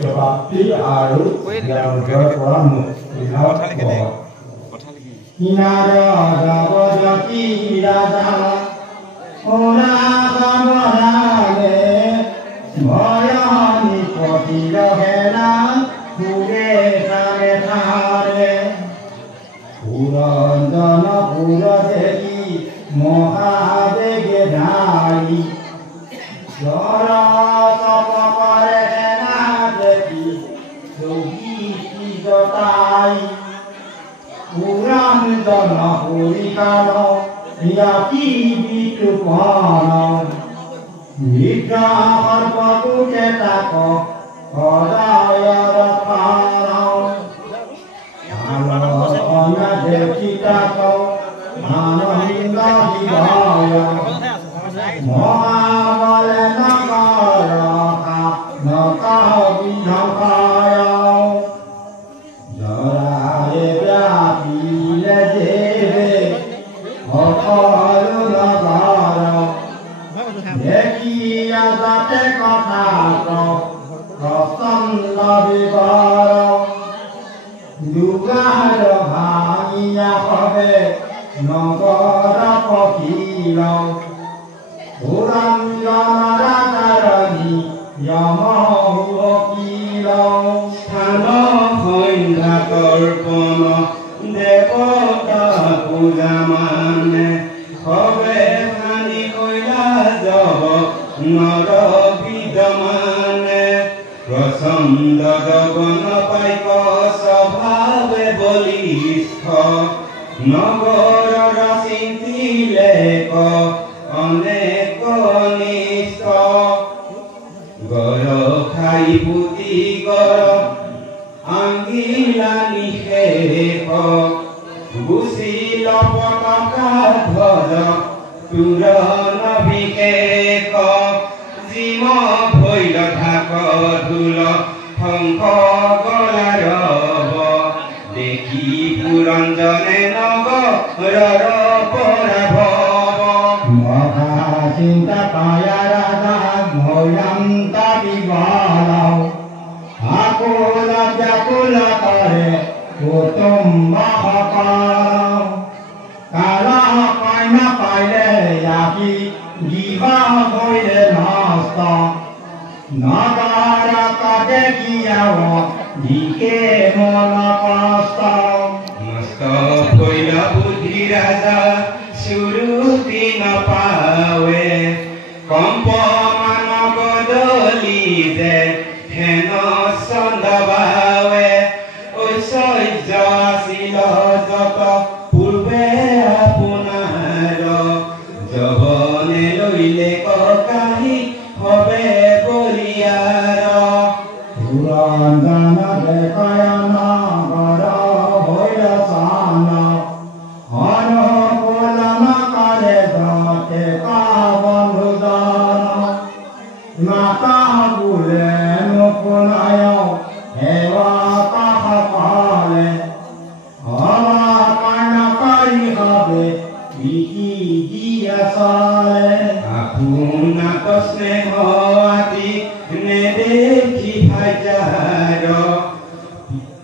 প্ৰাপ্তি আৰু জ্ঞানৰ পৰা মুক্তি কিনাৰ জগতি ৰাজা অনাগমনালে ভয়নি পতিৰ হেৰা সুৰে তাৰে ধাৰে পুৰঞ্জন পুৰ দেখি মহাবেগে ধাৰি জৰে হেৰা দেখি যোগী জতাই পুৰাণ জন হৰিকাল ইয়াতি বিতুপন নিগ্ৰহৰ পটুকে তাক সদায়ৰ পাৰ দেখি তাক মানন্দ দিবয় মহাবলে নকৰ বিধকায় জৰাৰে ব্যাপিলে দেৱে সকলো নগৰ দেখিয়া যাতে কথা প্ৰচণ্ড বিবৰ দুৱাৰ ভাঙিয়া হবে নগৰ পকিল পুৰঞ্জন ৰাজাৰণী যম উকিল স্থান সংঘাতৰ্পণ দেৱতা পূজা মানে হবে হানি কইলা যাব নৰ বিদ্যমানে প্ৰচণ্ড গগন পাইক স্বভাৱে বলিষ্ঠ নগৰৰ চিন্তিলে অনেক নিষ্ঠ গৰ খাই পুতি গৰ আঙ্গিলা নিশেষ গুচিল পতাকা ধ্বজ তুৰণ বিশেষ জিম ভৈল ঢাক ধুল শংখ গলাৰব দেখি পুৰঞ্জনে নগৰৰ পৰাভৱ মহা চিন্তা পায়া ৰাজা ভয়ন্ত বিবল আকুল ব্যাকুল কৰে কুটুম্ব সকল কাল কন্যা পাইলে ইয়াকি জীৱ হৈলে নষ্ট নগৰ দেখিয়াও দিকে মন কষ্ট নষ্ট হৈল বুদ্ধি ৰাজা সুৰুতি নপাৱে কম্প মানৱ দলি যে হেন চন্দবাৱে ঐশ্বৰ্য আছিল যত পূৰ্বে আপোনাৰ যবনে লইলে কাহি হবে বলিয়াৰ পুৰঞ্জন দেখায় নগৰ হৈল চান অনুকূলন কৰে যতে বন্ধুজন মাতা বোলে নুশুনায় সেৱা সকলে অবাকৰি হবে বিকি দিয়া চালে আপোনাক স্নেহ আতি নেদেখি ভাজাৰ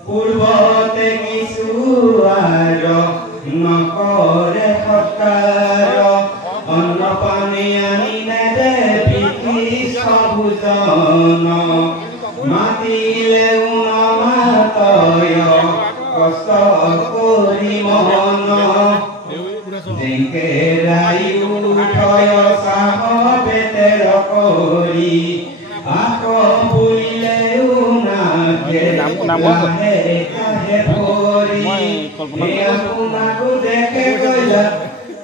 পূৰ্বতে কিছু আৰ নকৰে সৎকাৰ অন্ন পানী আনি নেদে বিকি সবুজন মাতিলেও নমাতয় কষ্ট কৰি মন জেংকেৰাই উঠয় চাহ বেতেৰ কৰি আকৌ বুলিলেও নাকে লাহে কাহে ভৰি আপোনাকো দেখে গলা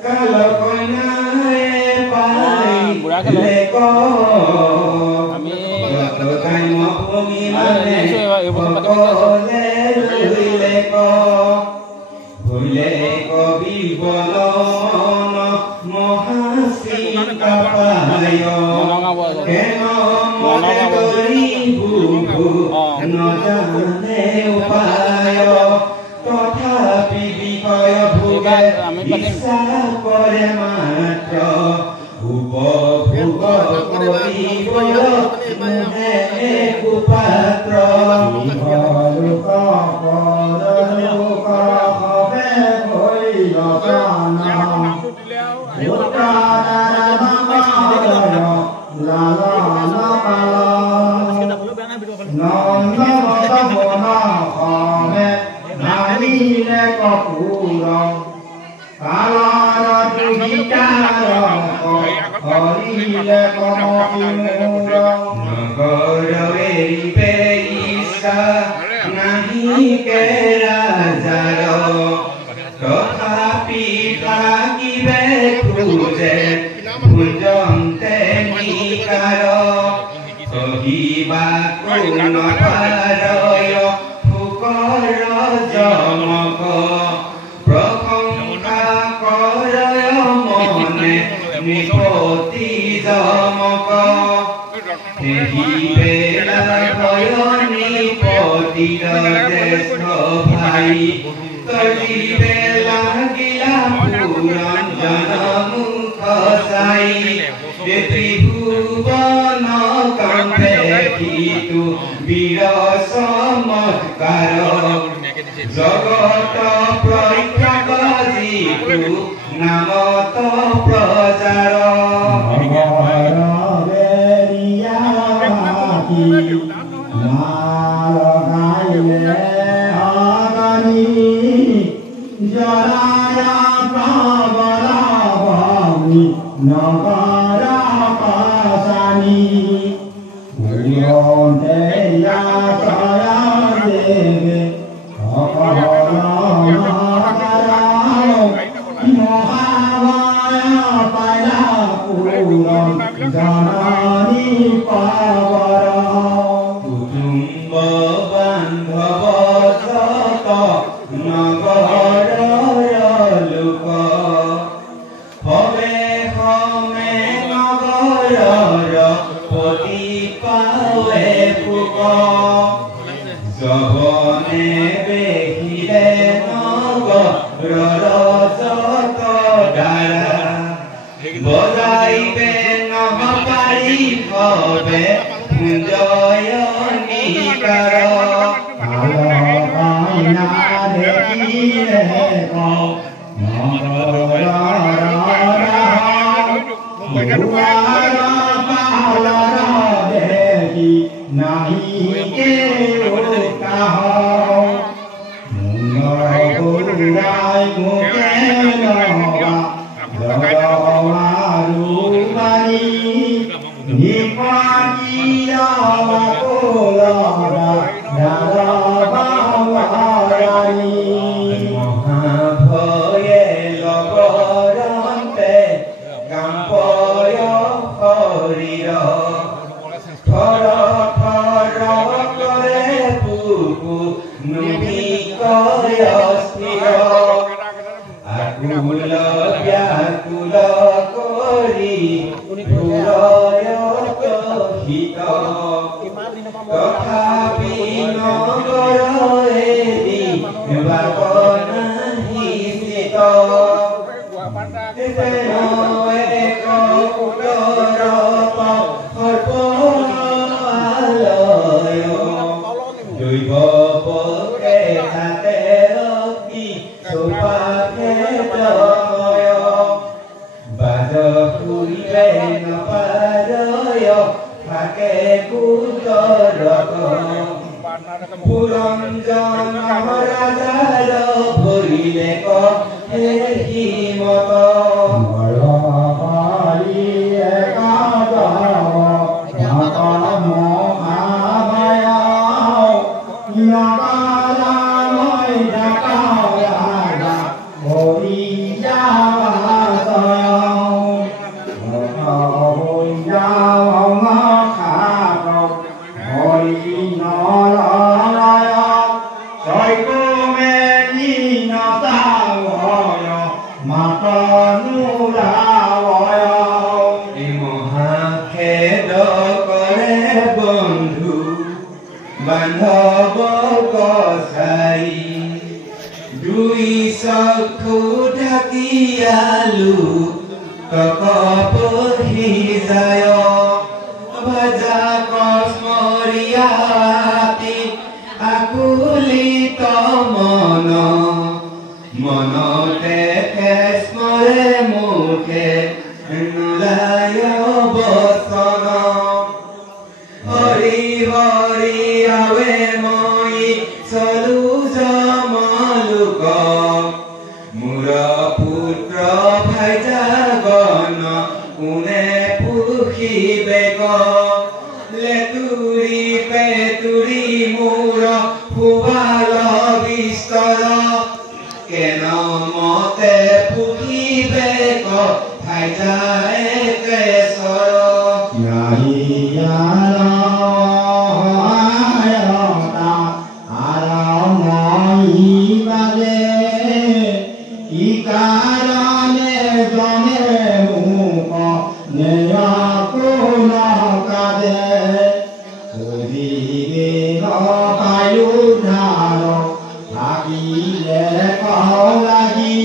কাল কইনায়ে পাইলে ভুলে কবি বলন মহাচিন্তা পায় কেন মনে কৰি বুকু নজানে উপায় তথাপি বিষয় ভোগে বিশ্বাস কৰে মাত্ৰ উপভোগ কৰিব কিবা কোন পাৰয় ফুকৰ জমক প্ৰশংসা কৰয় মনে নিপতি জমক সেই বেলা ভয় নিপতিৰ জ্যেষ্ঠ ভাই তজিবে লাগিলা পুৰঞ্জন মুখ চাই ত্ৰিভুৱন কান্ধে কিতু বীৰ চমৎকাৰ জগত প্ৰখ্যাত যিটো নামত প্ৰজাৰ Nahiyana জিগে নতায়ু ধাৰ লাগিলে কওঁ লাগি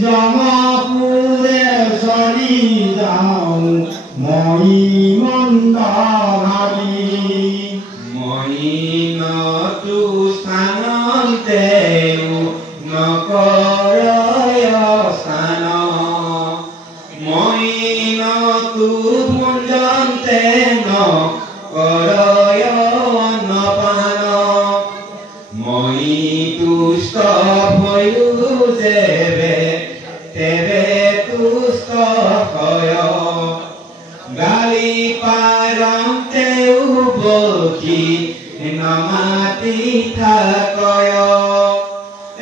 জমপুৰে চলি যাওঁ মই মন্দ ভাবি মহিনতু স্থানন্তেও নকৰয় স্থান মহিনতু পুঞ্জন্তে নকৰয় অন্নপান মই তুষ্ট ভয়ো যেবে তেবে তুষ্ট হয় গালি পাৰন্তেও বকি নমাতি থাকয়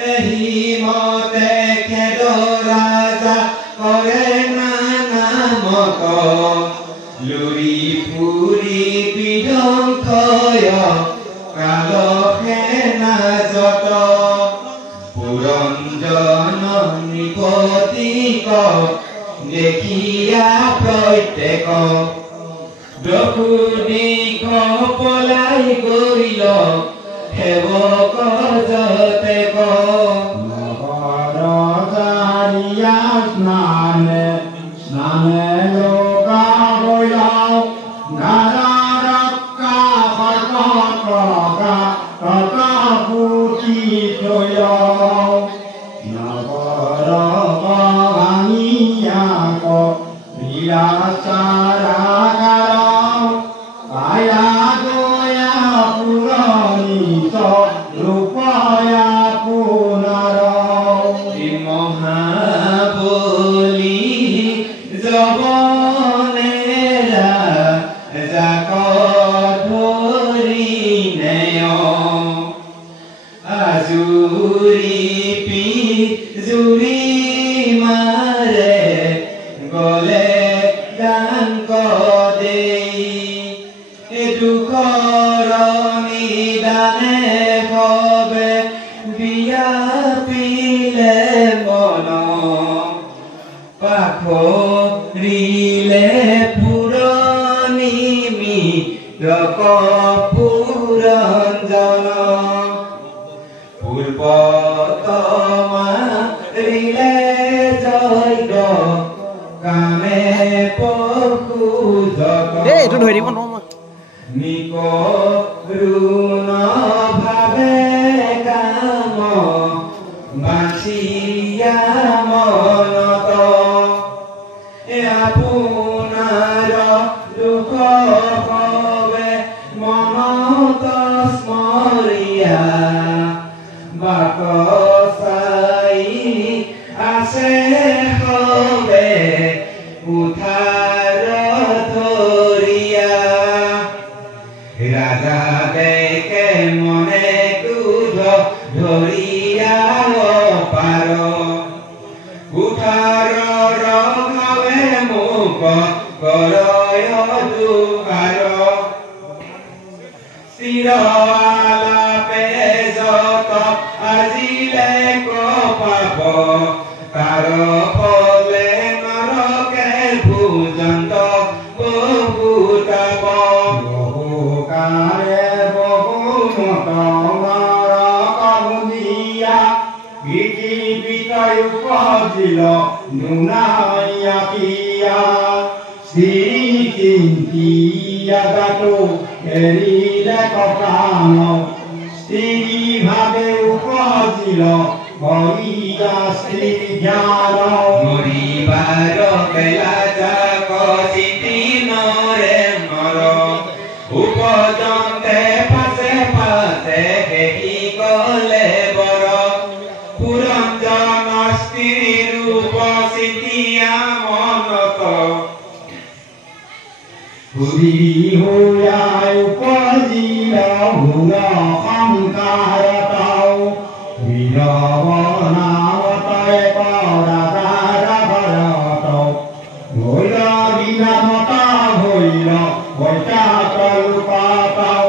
এহি মতে খেদ ৰাজা কৰে নানামত লুৰি ফুৰি বিধ্বংসয় কালহে নাজত পুৰঞ্জন নৃপতিক দেখিয়া প্ৰত্যেক দক্ষিণ পলাই গৰিল সেৱক যতেক নগৰজাৰিয়া স্নানে স্নানে লোকা বয়াও নাৰাৰক্কা সৰ্বকা তথা পুতি থয়াও নগৰ ভাঙিয়াক বিৰাচাৰাগাৰ আয়া দয়া পুৰণিত ৰূপয়া পুনৰ মহাবলী জবনেৰা যাক ধৰি নেয় আজুৰি পিজুৰি মাৰে গলে দাঙ্ক দেই দুখৰ নিদানে ভবে বিয়াপিলে মন পাখৰিলে পুৰণি মিৰক পুৰঞ্জন পূৰ্বতমা ৰিলে জয়গ কামে পশু জগ এইটো ধৰি দিব নোৱাৰো নিকৰুণ ভাৱে কাম বাচিয়া মনত আপোনাৰ দুখ হবে মনত স্মৰিয়া বাকচাই আছে হবে উঠাৰ ধৰিয়া ৰাজা দেখে মনে ক্ৰোধ ধৰিয়া পাৰ উঠাৰ ৰভাৱে মোক কৰয় দুহাৰ চিৰআলাপে যত আজিলে কপাপ তাৰ ফলে নৰকে ভোজন্ত বহু তাপ বহুকাৰে বহুমত নৰকবুজিয়া পৃথিৱীত উপজিল নুনায়া পিয়া চিন্তিয়া গাতো এৰিলে কপাল স্ত্ৰী ভাৱে উপজিল ভৰিয়া শ্ৰী জ্ঞান মৰিবাৰ বেলা যাক চিতি নৰে নৰ উপজন্তে পাছে পাছে হেৰি গলে বৰ পুৰঞ্জন স্ত্ৰী ৰূপ চিতিয়া মনত ঘূৰি হোৰাই উপজিল ভুল সংসাৰতাও বীৰবনাৱতয়ে কৰাদাৰ ভৰত ভৈল বিনামতা ভৈল বৈতাতলুপাতাও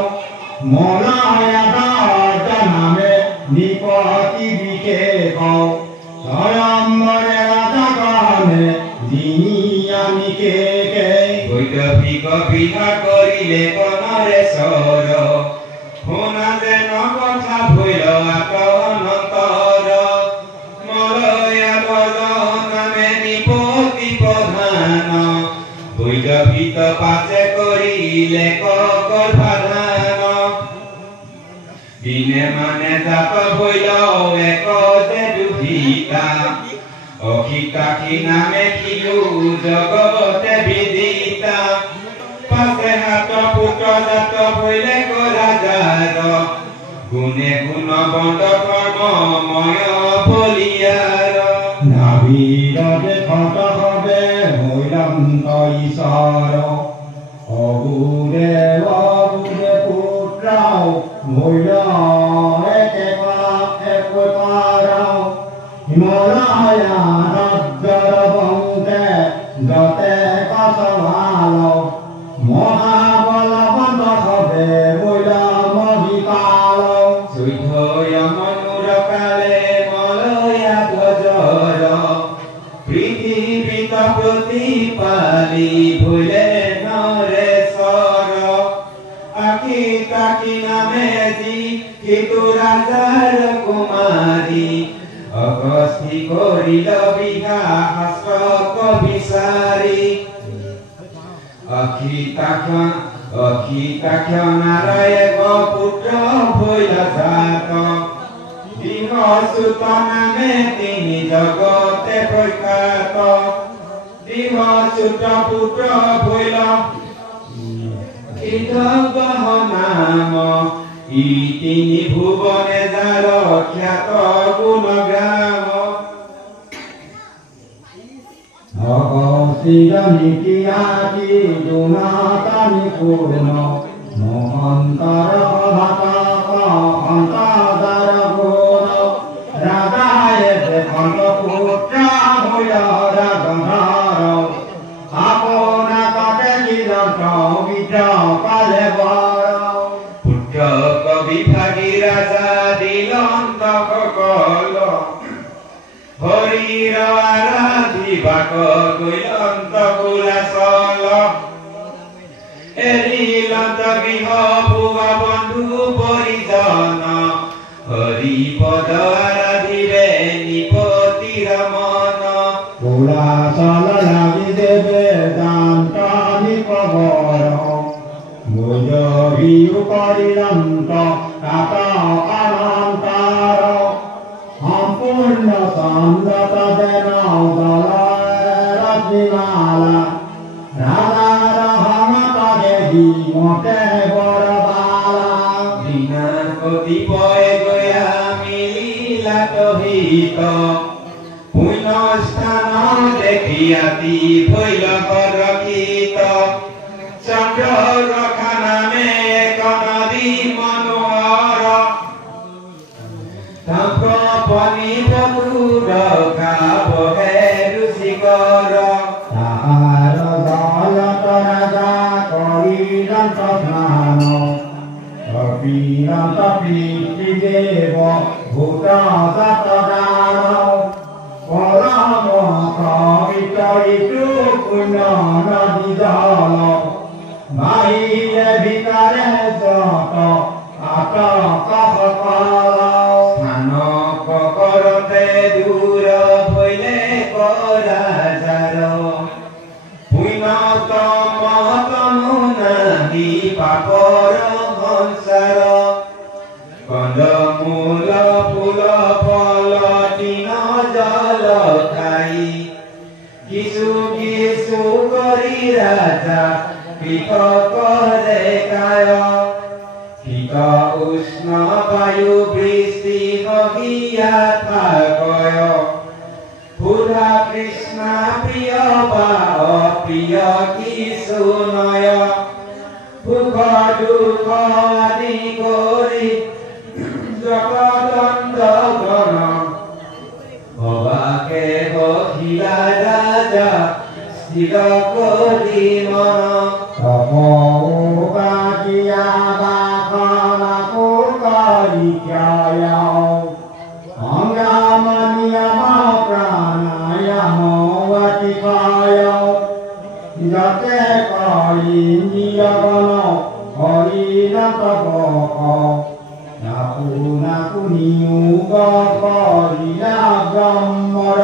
মনায়াদাৰ নামে নিপতি বিশেষ স্বয়ম্বৰে ৰাজাগণে দিনিয়া নিকেকে বৈদভিক বিহা কৰিলে কণৰে ৰে সৰ শুনা যেন কথা ভৈল আতনতৰ মলয়া ভজ নামে নিপতি প্ৰধান বৈদভিত পাছে কৰিলে ককল ভাধান দিনে মানে জাত ভৈল একতে দুহিতা অহিতাখী নামে খিলু জগতে বিদিতা পাছে হাত পুত্ৰ জাত ভৈলে ৰাজাৰ গুণে গুণবন্ত কৰ্মময় বলিয়াৰ নাভিৰতে খত হবে হৈলন্ত ঈশ্বৰ অগুৰে অগুৰে পুত্ৰ হৈল একপাৰ হিমালয়া নদ্যৰ বংতে যতে কচভাল মহাবলবন্ত হবে হৈল মহিপাল চৈধ্যয় মনুৰ কালে মলয়া ধ্বজৰ পৃথিৱীত প্ৰতিপালি ভৈলে নৰেশ্বৰ আকি তাকি নামে যি সিটো ৰাজাৰ কুমাৰী অগস্তি কৰিল বিঘাস্ক বিচাৰি অখিতাক্ষ নাৰায়ক পুত্ৰ ভৈল জাত দিহচুত নামে তিনি জগতে প্ৰখ্যাত দিহচুত পুত্ৰ ভৈল কৃতজ্ঞ নাম ই তিনি ভুৱনে যাৰ খ্যাত গুণগ্ৰাম অগস্তিনীতি দুনাতানি পূৰ্ণ মহন্তৰ ভাতৰ গুণ ৰাজায়ে দেশন্ত পুত্ৰ হৈল ৰাজধৰ আপোনা তাতে নিৰন্ত বিদ্ৰ পালে বৰ পুত্ৰ কবি ভাগী ৰাজা দিলন্ত সকল হৰিৰ আৰাধিবাক গৈলন্ত কুলাচল এৰিলন্ত গৃহ ভুৱ বন্ধু পৰিজন হৰি পদ আৰাধিৰে নিপতিৰ মন কুলাচল লাগি দেৱে দান্ত নিপবৰ মুজৰিও কৰিলন্ত তাত অনন্তৰ সম্পূৰ্ণ চন্দ্ৰত যেন ৰশ্মিমালা ৰাজাৰ সমত দেহি মতে বৰবালা দিনা কতিপয় গয়া মিলিলাত হিত পুণ্যস্থান দেখি আতি ভৈল ৰক্ষিত চন্দ্ৰ ৰখা নামে এক নদী মনোহৰ পনি বকুৰ খাবহে ৰুচিকৰ তাহাৰ দলত ৰাজা কৰিলন্ত স্নান অপিৰন্ত পিতৃদেৱ ভূত জাত দান পৰম কবিত ইটো পুণ্য নদী জল বাহিৰে ভিতৰে যত আতক সকল স্নানক কৰতে দূৰ ভৈলে ৰাজাৰ পুণ্যতম তমুনাহি পাপৰ সংসাৰ কন্দমূল ফুল ফল তিন জল খাই কিছু কিছু কৰি ৰাজা কৃষক দেখায় শীত উষ্ণ বায়ু বৃষ্টি সহিয়া থাকয় সুধা কৃষ্ণা প্ৰিয় বা অপ্ৰিয় কিছু নয় সুখ দুখ আদি কৰি জগদন্ত গণ ভবাকে বহিলা ৰাজা স্থিৰ কৰি মন তপোপাকিয়া বাখনা পুকাৰিকায় অংগামনিয়ম প্ৰাণায়াম অতিকায় যতে কৰি নিয়গন হৰি নাকু নিয়োগ কৰিলা ব্ৰহ্মৰ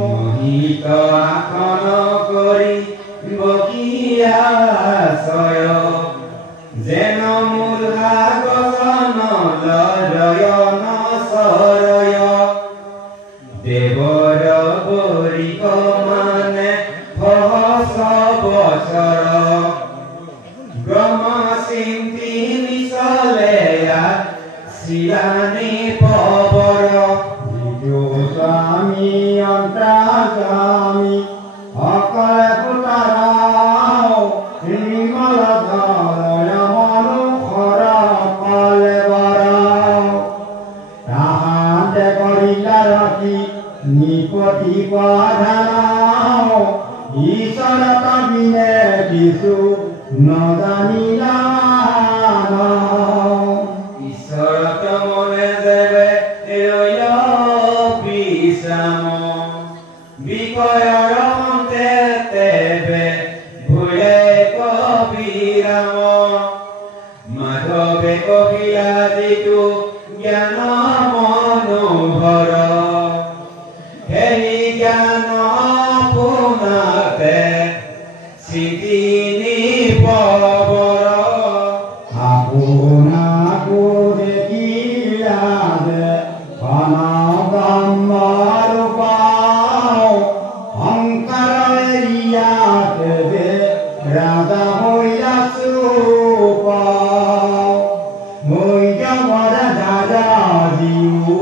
মোহিত আসন কৰি বকিয়াশয় যেন মূলা গছন লয়ন চৰয় দেৱৰ বৰিক মানে সহস্ৰ বছৰ ব্ৰহ্ম চিন্তি মিছলে শিৰাণী পৱৰ স্বামী অন্তৰ্যামী অকলে পুতাৰাও নিৰ্মল ধৰয় মনোহৰ কলেবৰ তাহাঁতে কৰিলা ৰতি নিপতি প্ৰধান ঈশ্বৰ তবিনে কিছু নজানিলা ঈশ্বৰত মনে দেৱে ৰয় বিশ্ৰাম বিষয়ৰ অন্তে তেৱে ভুলে কবিৰাম মাধৱে কহিলা যিটো জ্ঞান মনোহৰ সেই জ্ঞান পোনাতে চিতি নিপৱৰ আপোনাকো দেখিলা যে অনগম্যৰ পাও অংকাৰ এৰিয়াতে যে ৰাজা হৈলা চুপ মৈযমৰ দাদা জিও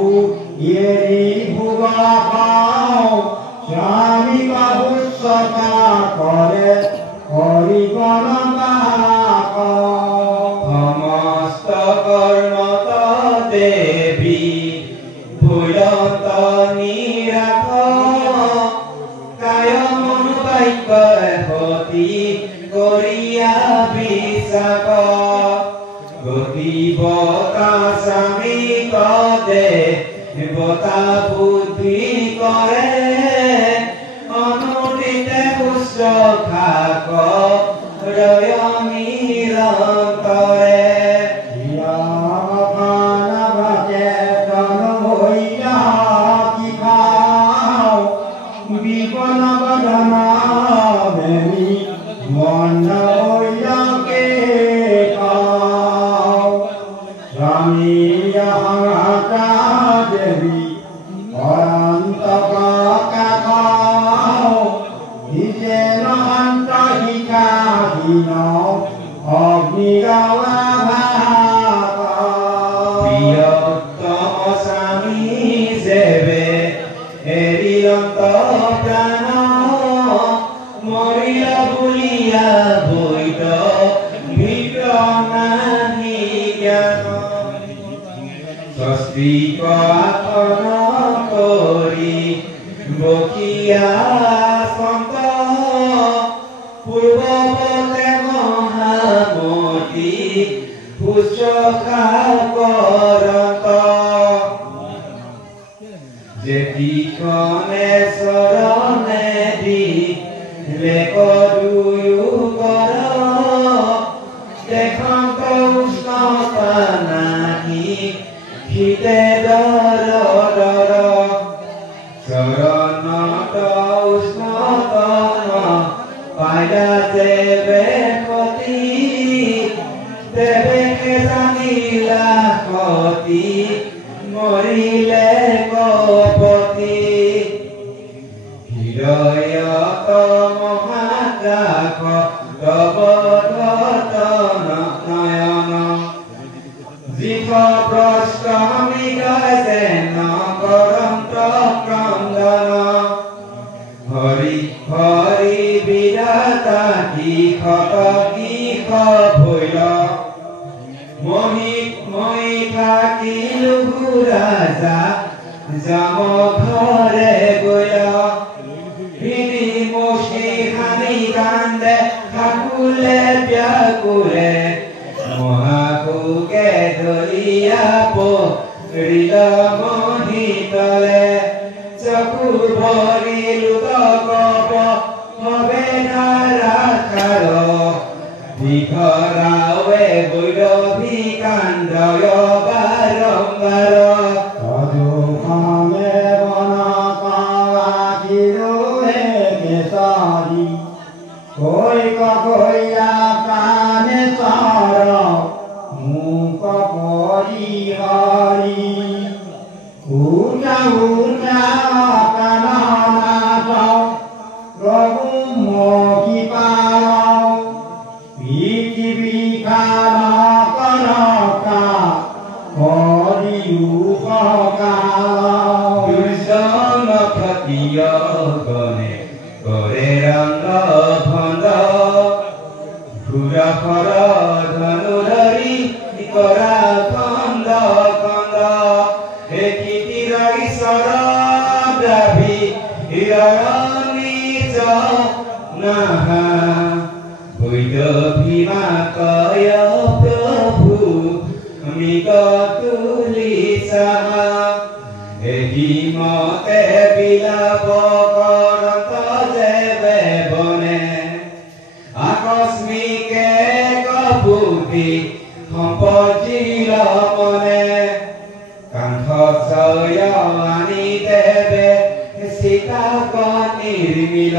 এৰি ভুৱা পাও স্বামী বাবুচকা কৰে হৰিগণ সমস্ত কৰ্মত দেৱী ভুলত নিৰাখ কায় মন বাক্য সতি কৰিয়া বিশ্বাস গতি বতা স্বামী কদে বতা বুদ্ধি কৰে অনুদিতে শুশ্ৰূষা ৰয় নিৰন্তৰে পূৰ্বতে মহামতি শুশ্ৰূষা কৰত যেতিকনে চৰণে দি লেক দুয়ো কৰ দেখন্ত উষ্ণতা নাহি শীতে দৰ চৰণত উষ্ণতন পাইলা দেৱে কতি দেৱে জানিলা কতি মৰিলে কপতি হৃদয়ত মহাদাস তবধতন নয়ন জিভ ভ্ৰষ্ট মৃগয়ে নকৰন্ত ক্ৰন্দন হৰি হৰি বিৰাতা কিষত কিষ ভৈল মই থাকিলো ৰাজা যাম ঘৰে গৈ হৃদি মুষ্টি খানি কান্দে ঠাকুলে ব্যাকুলে মহাকুকে ধৰিয়া পৰিল মহিতলে চকু ভৰিলো কপ হবে ধাৰা খাৰ বিঘৰাৱে বৈদভিকাণ্ডয় বাৰম্বাৰ তদুখামে বনকাখিলোহে কেশৰী কৈয়া প্ৰাণে চৰ মুখ পৰিহৰি উঠা কাননাথ প্ৰভু মহি পাল পৃথিৱী খানকা হৰি উপকাল দুৰ্জন ক্ষত্ৰিয় গণে কৰে ৰংগ ভণ্ড ঘূৰফৰ ধনুধৰি কৰা খণ্ড খণ্ড কীৰ্তিৰ ঈশ্বৰ দাবী নিজ নাহা বৈদ ভীমা কয় প্ৰভু মৃগ তুলিছা এহি মতে বিলাপ কৰত যেবে বনে আকস্মিকে কপুতি সম্পত্তিৰ মনে কাণ্ঠ জয় আনি দেবে সীতাক নিৰ্মিল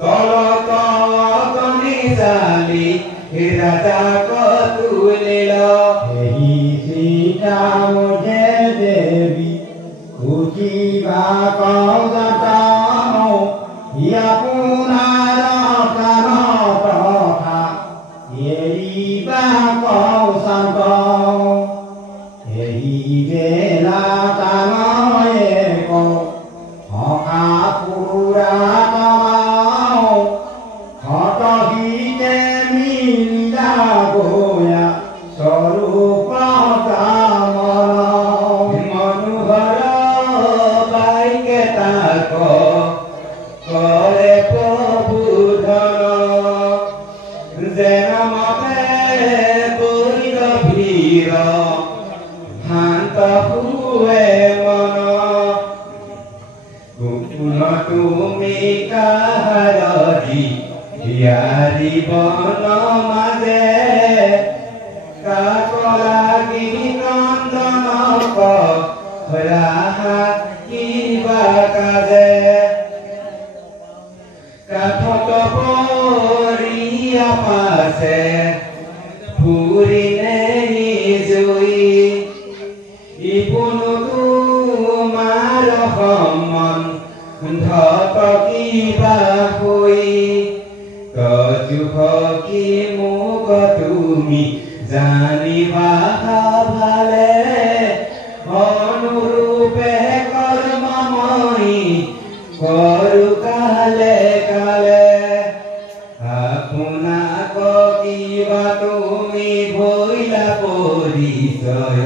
তলত অগ্নি জালি ৰাজাক তুলিল এই সীতা মুঝে দেবী খুঁজিবা কৌগতম আপোনাৰ প্ৰাণ তথা এৰিবা কৌশন্ত এই বেলা তানয়ে সখা পুৰাতমাও হতহিতে মিলিলা গয়া স্বৰূপ কামন মনোহৰ বাইকে তাক কৰে প্ৰভুধন যেন মতে বৈদ ভীৰ শান্ত শুৱে মন গুণ তুমি কাহাৰ হিয়াৰি বন মাজে কাকলাগি নন্দন ৰাহা কিবা কাজে কাঠত পৰিয়া পাছে ফুৰিনে জুই ইপুনো তোমাৰ সম্বন্ধ কিবা হৈ কজুহ কি মোক তুমি জানিবা ভালে অনুৰূপে কৰ্মময়ী কৰো কালে কালে আপোনাক কিবা তুমি ভৈলা পৰিচয়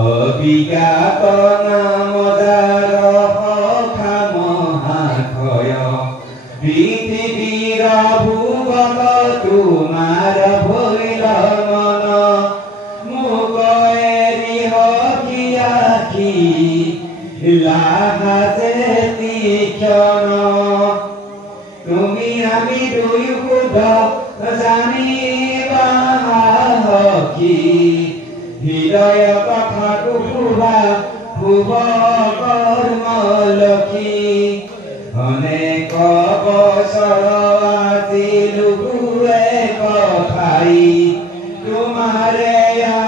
অবিজ্ঞাত নামদাৰ সখা মহাশয় পৃথিৱীৰ ভূগত তোমাৰ ভৈল মন মোক এৰি হকিয়াখি লাহাজে তীক্ষ্ণ তুমি আমি দুয়ো শুদ্ধ জানিবা হকি হৃদয় কথাটো শুভা শুভ কৰ্ম লক্ষী অনেক বছৰ আজিলো এক ঠাই তোমাৰে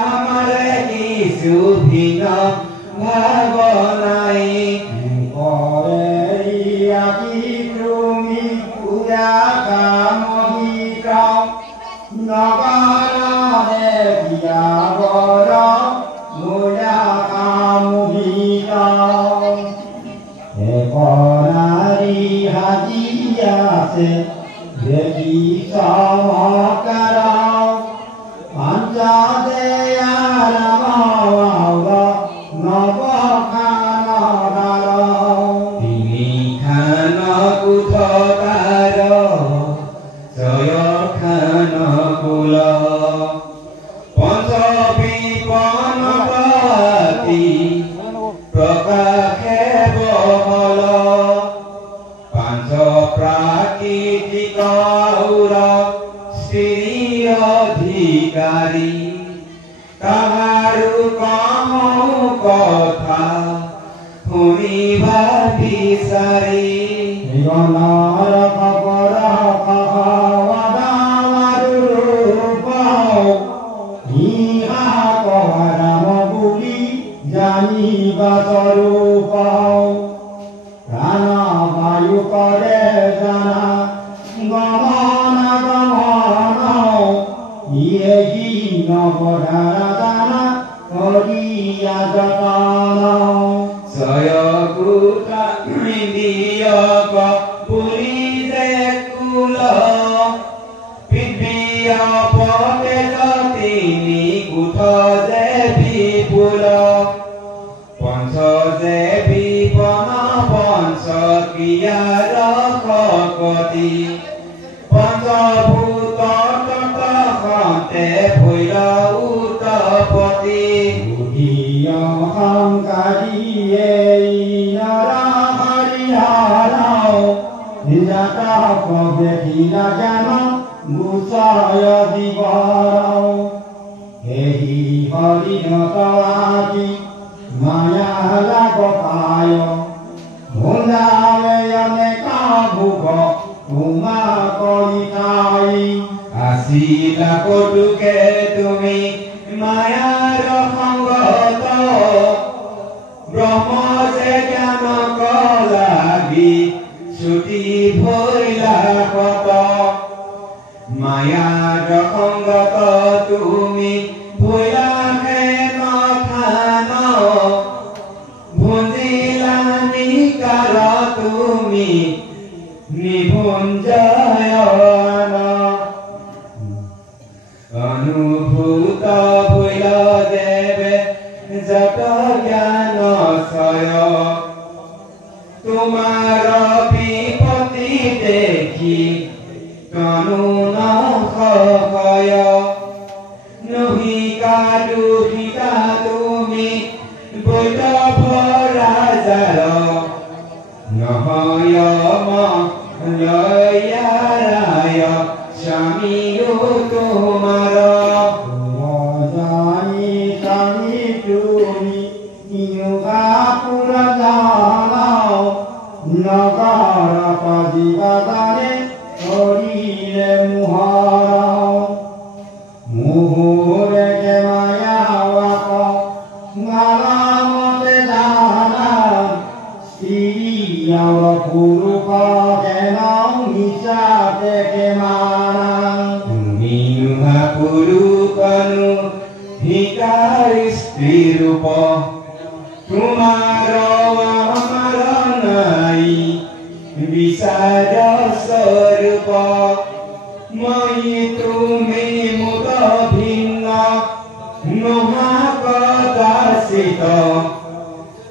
আমাৰে কিছু ভিন্ন ভাৱনাই তুমি পূজা কামহিত নগৰে বিয়াবৰ মূলা কামহিত একনাৰী হাজি আছে দেখি চমৎকাৰ প্ৰাকৃতিক স্ত্ৰী অধিকাৰ নাৰী কাহাৰো কহো কথা শুনিবা বিচাৰি গণৰ খবৰ জানিবা স্বৰূপ প্ৰাণ বায়ু কৰে জানা গমন ইয়ে কি নৱধাৰা জানা কৰিয়া যতন জয়কুটা দিয়ক পুলি যে কুল পৃথিৱীয় পতে তিনি কুঠ যে বিপুল পঞ্চ যে বিপন পঞ্চ ক্ৰিয়াৰ শকতি পঞ্চভূত ততে ভৈৰ উৎপত্তি বুদ্ধিয় সংকাৰীয়ে হৰিহৰ জাত প্ৰভেদিলা জ্ঞান গুচয় জীৱৰ এই হৰিণত আদি মায়া লাভ পায় ভোজালে অনেক ভোগ উমা কৰি খাই আছিলা কটুকে তুমি মায়াৰ সংগত ব্ৰহ্ম যে জ্ঞান লাগি ছুটি ভৈলা কত মায়াৰ সংগত তুমি ভৈলাহে নথান ভুঞ্জিলা নিকাৰ তুমি নিভুঞ্জয়ন অনুভূত ভৈল দেৱে যত জ্ঞান ছয় তোমাৰ বিপত্তি দেখি তনু নয় নহিকা দুখিতা তুমি বৈতভ ৰাজাৰ নহয় লয়াৰায় স্বামীও তোমাৰ জানি স্বামী তুমি পুৰা নগৰ পজিবাদাৰে কৰিলে মুহুৰে মায়া মাৰামতে জানা স্ত্ৰীয় পুৰুষ জ্ঞান হিচাপে মাৰা তুমি পুৰুষনো ভিকাৰ স্ত্ৰী ৰূপ তোমাৰ আমাৰ নাই বিচাৰ স্বৰূপ মই তুমি মুদ ভিন্ন নোহা কদাচিত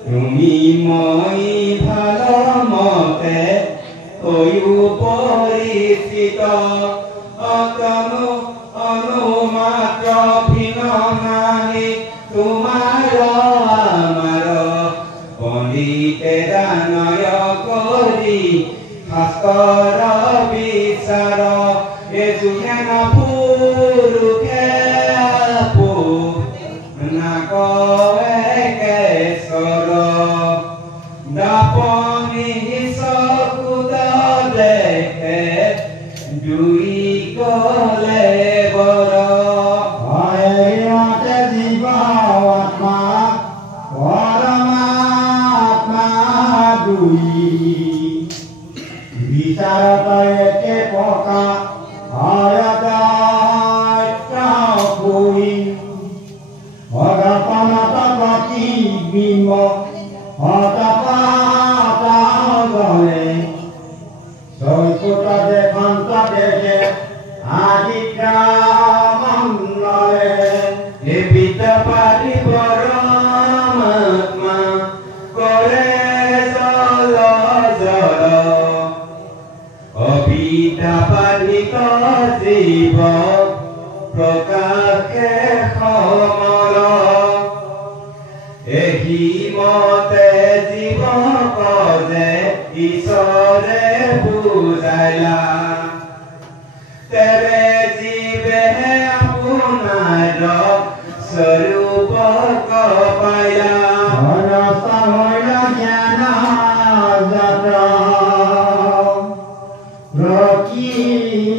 তুমি মই ভাল মতে হৈও পৰিচিত অতনু অনুমাত্ৰ ভিন্ন নাহি তোমাৰ আমাৰ পণ্ডিতে দানয় কৰি শাস্ত্ৰ বিচাৰ এজু জ্ঞান পুৰুষে নাকেশ্বৰ দাপনি চকুত দেখে দুই গলে বৰ জীৱ আত্মা পৰমাত্মা দুই বিচাৰত একে পকা ভগৱানত প্ৰতিবিম্ব হতপাতলে চৈকুট দেশান্ত দেশে আদিত্যামণ্ডলে এবিত পাৰি পৰমাত্মা কৰে জল জল অবিদ্যা পালিত জীৱ প্ৰকাশে সমল এহি মতে জীৱ পদে ঈশ্বৰে বুজাইলা তেবে জীৱে আপোনাৰ স্বৰূপ কপায়া হইলা জ্ঞান যাত্ৰা প্ৰকৃতি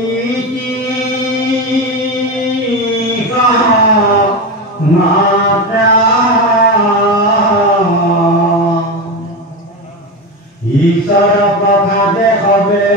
মাত্ৰা ঈশ্বৰ প্ৰভাতে হবে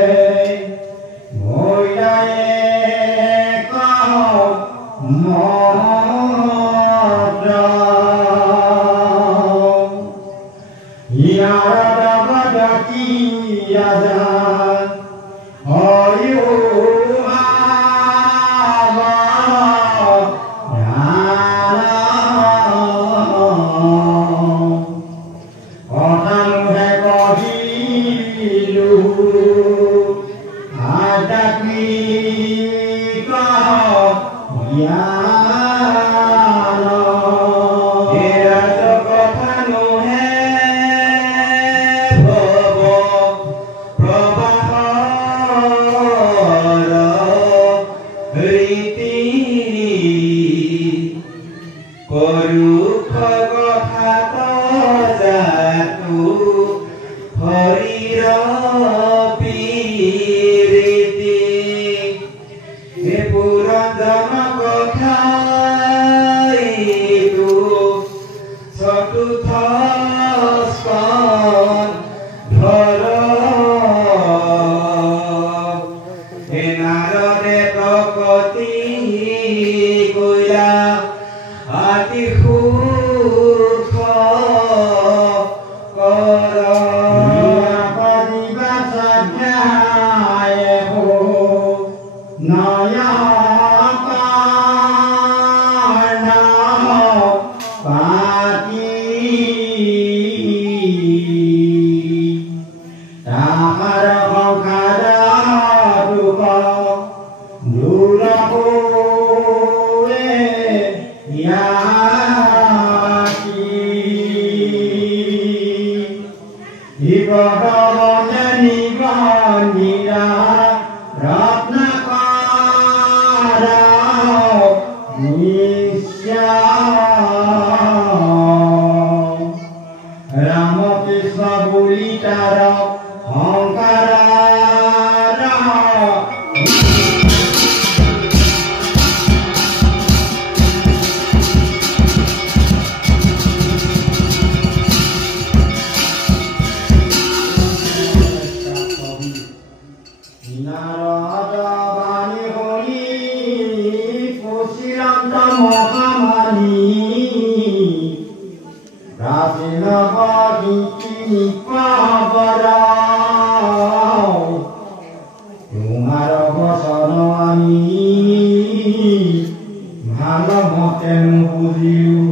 ভালো মতেন বুঝিও